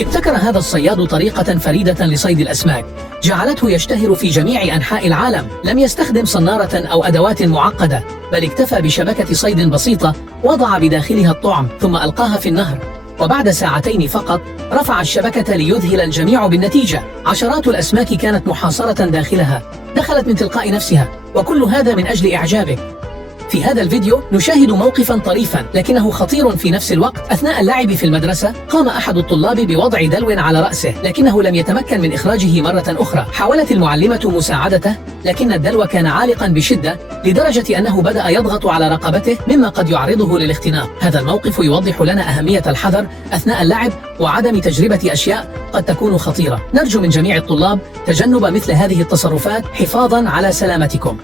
ابتكر هذا الصياد طريقة فريدة لصيد الأسماك جعلته يشتهر في جميع أنحاء العالم. لم يستخدم صنارة أو أدوات معقدة، بل اكتفى بشبكة صيد بسيطة وضع بداخلها الطعم ثم ألقاها في النهر، وبعد ساعتين فقط رفع الشبكة ليذهل الجميع بالنتيجة. عشرات الأسماك كانت محاصرة داخلها، دخلت من تلقاء نفسها، وكل هذا من أجل إعجابه. في هذا الفيديو نشاهد موقفا طريفا لكنه خطير في نفس الوقت. أثناء اللعب في المدرسة قام أحد الطلاب بوضع دلو على رأسه، لكنه لم يتمكن من إخراجه مرة أخرى. حاولت المعلمة مساعدته، لكن الدلو كان عالقا بشدة لدرجة أنه بدأ يضغط على رقبته مما قد يعرضه للاختناق. هذا الموقف يوضح لنا أهمية الحذر أثناء اللعب وعدم تجربة أشياء قد تكون خطيرة. نرجو من جميع الطلاب تجنب مثل هذه التصرفات حفاظا على سلامتكم.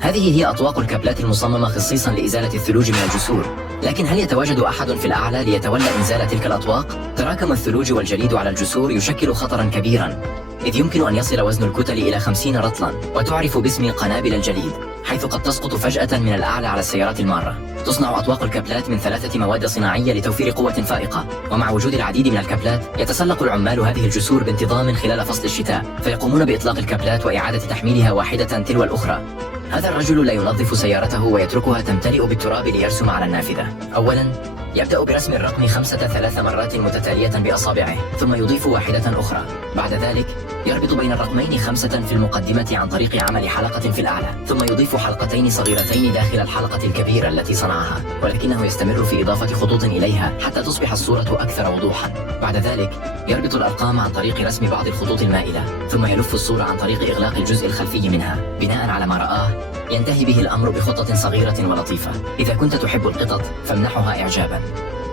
هذه هي أطواق الكابلات المصممة خصيصا لإزالة الثلوج من الجسور، لكن هل يتواجد أحد في الأعلى ليتولى إنزال تلك الأطواق؟ تراكم الثلوج والجليد على الجسور يشكل خطرا كبيرا، إذ يمكن أن يصل وزن الكتل إلى 50 رطلا، وتعرف باسم قنابل الجليد، حيث قد تسقط فجأة من الأعلى على السيارات المارة. تصنع أطواق الكابلات من 3 مواد صناعية لتوفير قوة فائقة، ومع وجود العديد من الكابلات يتسلق العمال هذه الجسور بانتظام خلال فصل الشتاء، فيقومون بإطلاق الكابلات وإعادة تحميلها واحدة تلو الأخرى. هذا الرجل لا ينظف سيارته ويتركها تمتلئ بالتراب ليرسم على النافذة. أولاً يبدأ برسم الرقم 5 3 مرات متتالية بأصابعه، ثم يضيف واحدة أخرى. بعد ذلك يربط بين الرقمين 5 في المقدمة عن طريق عمل حلقة في الأعلى، ثم يضيف حلقتين صغيرتين داخل الحلقة الكبيرة التي صنعها، ولكنه يستمر في إضافة خطوط إليها حتى تصبح الصورة أكثر وضوحاً. بعد ذلك يربط الأرقام عن طريق رسم بعض الخطوط المائلة، ثم يلف الصورة عن طريق إغلاق الجزء الخلفي منها. بناء على ما رآه ينتهي به الأمر بخطة صغيرة ولطيفة. إذا كنت تحب القطط فامنحها إعجاباً.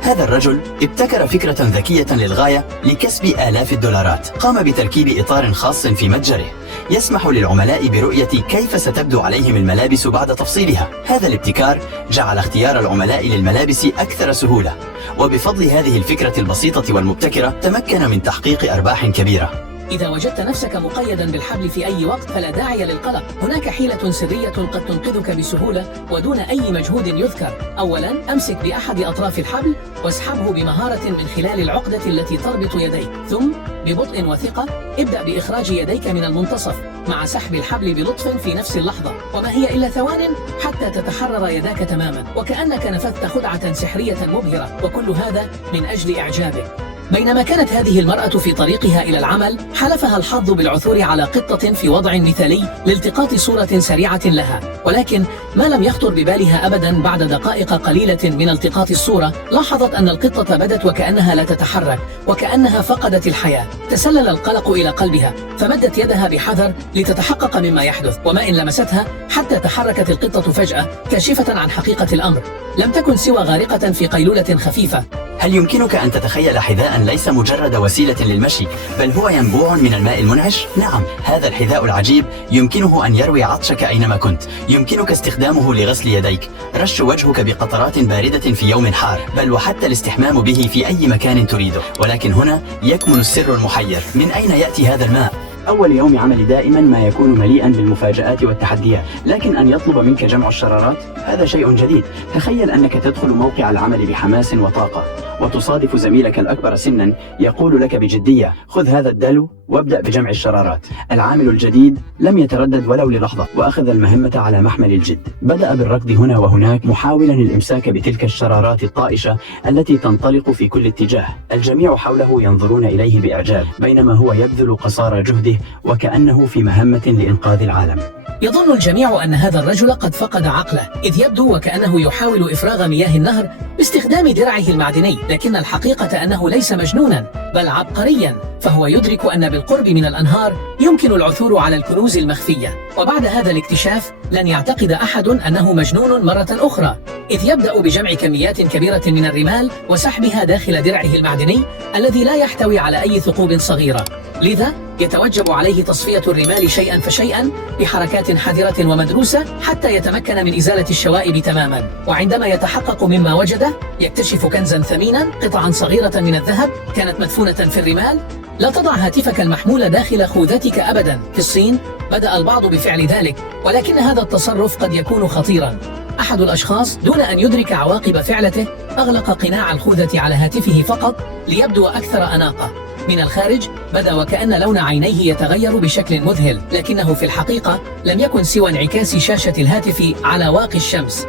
هذا الرجل ابتكر فكرة ذكية للغاية لكسب آلاف الدولارات. قام بتركيب إطار خاص في متجره يسمح للعملاء برؤية كيف ستبدو عليهم الملابس بعد تفصيلها. هذا الابتكار جعل اختيار العملاء للملابس أكثر سهولة، وبفضل هذه الفكرة البسيطة والمبتكرة تمكن من تحقيق أرباح كبيرة. إذا وجدت نفسك مقيدا بالحبل في أي وقت فلا داعي للقلق. هناك حيلة سرية قد تنقذك بسهولة ودون أي مجهود يذكر. أولا أمسك بأحد أطراف الحبل واسحبه بمهارة من خلال العقدة التي تربط يديك، ثم ببطء وثقة ابدأ بإخراج يديك من المنتصف مع سحب الحبل بلطف في نفس اللحظة، وما هي إلا ثوان حتى تتحرر يداك تماما وكأنك نفذت خدعة سحرية مبهرة، وكل هذا من أجل إعجابك. بينما كانت هذه المرأة في طريقها إلى العمل حالفها الحظ بالعثور على قطة في وضع مثالي لالتقاط صورة سريعة لها، ولكن ما لم يخطر ببالها أبدا بعد دقائق قليلة من التقاط الصورة لاحظت أن القطة بدت وكأنها لا تتحرك وكأنها فقدت الحياة. تسلل القلق إلى قلبها فمدت يدها بحذر لتتحقق مما يحدث، وما إن لمستها حتى تحركت القطة فجأة كاشفة عن حقيقة الأمر. لم تكن سوى غارقة في قيلولة خفيفة. هل يمكنك أن تتخيل حذاء ليس مجرد وسيلة للمشي، بل هو ينبوع من الماء المنعش؟ نعم، هذا الحذاء العجيب يمكنه أن يروي عطشك أينما كنت. يمكنك استخدامه لغسل يديك، رش وجهك بقطرات باردة في يوم حار، بل وحتى الاستحمام به في أي مكان تريده. ولكن هنا يكمن السر المحير، من أين يأتي هذا الماء؟ أول يوم عمل دائما ما يكون مليئا بالمفاجآت والتحديات، لكن أن يطلب منك جمع الشرارات هذا شيء جديد. تخيل أنك تدخل موقع العمل بحماس وطاقة، وتصادف زميلك الأكبر سنا يقول لك بجدية: خذ هذا الدلو وابدأ بجمع الشرارات. العامل الجديد لم يتردد ولو للحظة، وأخذ المهمة على محمل الجد. بدأ بالركض هنا وهناك محاولا الإمساك بتلك الشرارات الطائشة التي تنطلق في كل اتجاه. الجميع حوله ينظرون إليه بإعجاب، بينما هو يبذل قصارى جهده وكأنه في مهمة لإنقاذ العالم. يظن الجميع أن هذا الرجل قد فقد عقله، إذ يبدو وكأنه يحاول إفراغ مياه النهر باستخدام درعه المعدني، لكن الحقيقة أنه ليس مجنونا بل عبقريا، فهو يدرك أن بالقرب من الأنهار يمكن العثور على الكنوز المخفية. وبعد هذا الاكتشاف لن يعتقد أحد أنه مجنون مرة أخرى، إذ يبدأ بجمع كميات كبيرة من الرمال وسحبها داخل درعه المعدني الذي لا يحتوي على أي ثقوب صغيرة، لذا يتوجب عليه تصفية الرمال شيئا فشيئا بحركات حذرة ومدروسة حتى يتمكن من إزالة الشوائب تماما. وعندما يتحقق مما وجده يكتشف كنزا ثمينا، قطعا صغيرة من الذهب كانت مدفونة في الرمال. لا تضع هاتفك المحمول داخل خوذتك أبدا. في الصين بدأ البعض بفعل ذلك، ولكن هذا التصرف قد يكون خطيرا. أحد الأشخاص دون أن يدرك عواقب فعلته أغلق قناع الخوذة على هاتفه فقط ليبدو أكثر أناقة. من الخارج بدا وكأن لون عينيه يتغير بشكل مذهل، لكنه في الحقيقة لم يكن سوى انعكاس شاشة الهاتف على واقي الشمس.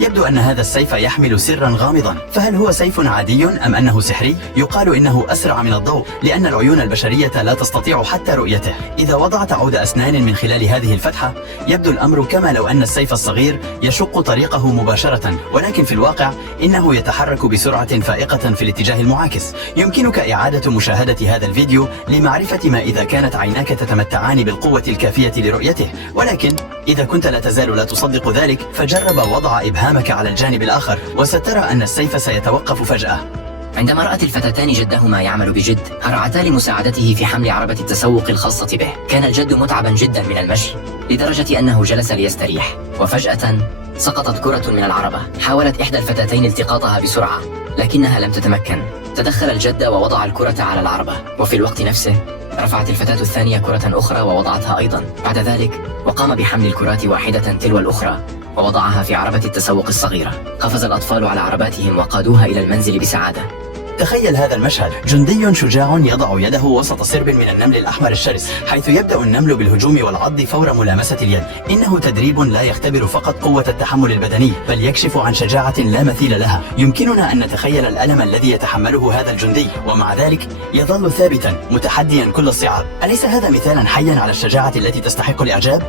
يبدو أن هذا السيف يحمل سرا غامضا، فهل هو سيف عادي أم أنه سحري؟ يقال إنه أسرع من الضوء لأن العيون البشرية لا تستطيع حتى رؤيته. إذا وضعت عود أسنان من خلال هذه الفتحة يبدو الأمر كما لو أن السيف الصغير يشق طريقه مباشرة، ولكن في الواقع إنه يتحرك بسرعة فائقة في الاتجاه المعاكس. يمكنك إعادة مشاهدة هذا الفيديو لمعرفة ما إذا كانت عيناك تتمتعان بالقوة الكافية لرؤيته، ولكن إذا كنت لا تزال لا تصدق ذلك فجرب وضع إبهامك على الجانب الآخر وسترى أن السيف سيتوقف فجأة. عندما رأت الفتاتان جدهما يعمل بجد، هرعتا لمساعدته في حمل عربة التسوق الخاصة به. كان الجد متعبا جدا من المشي لدرجة أنه جلس ليستريح، وفجأة سقطت كرة من العربة. حاولت إحدى الفتاتين التقاطها بسرعة لكنها لم تتمكن. تدخل الجد ووضع الكرة على العربة، وفي الوقت نفسه رفعت الفتاة الثانية كرة أخرى ووضعتها أيضا. بعد ذلك وقام بحمل الكرات واحدة تلو الأخرى ووضعها في عربة التسوق الصغيرة. قفز الأطفال على عرباتهم وقادوها إلى المنزل بسعادة. تخيل هذا المشهد، جندي شجاع يضع يده وسط سرب من النمل الأحمر الشرس، حيث يبدأ النمل بالهجوم والعض فور ملامسة اليد. إنه تدريب لا يختبر فقط قوة التحمل البدني، بل يكشف عن شجاعة لا مثيل لها. يمكننا أن نتخيل الألم الذي يتحمله هذا الجندي، ومع ذلك يظل ثابتا متحديا كل الصعاب. أليس هذا مثالا حيا على الشجاعة التي تستحق الإعجاب؟